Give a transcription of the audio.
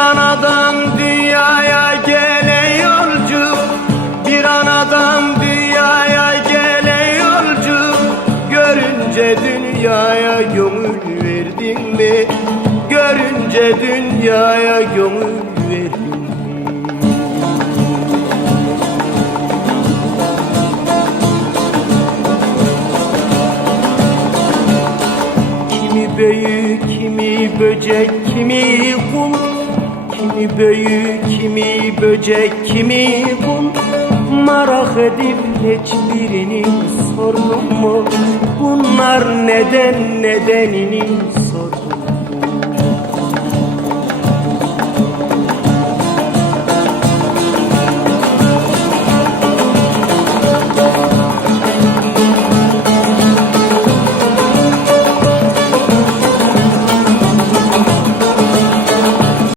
anadan dünyaya gelen yolcu Bir anadan dünyaya gelen yolcu Görünce dünyaya gönül verdin mi? Görünce dünyaya gönül verdin mi? Kimi böcek, kimi kum Kimi büyük, kimi böcek, kimi kum. Merak edip hiçbirini sordum mu? Bunlar neden nedenini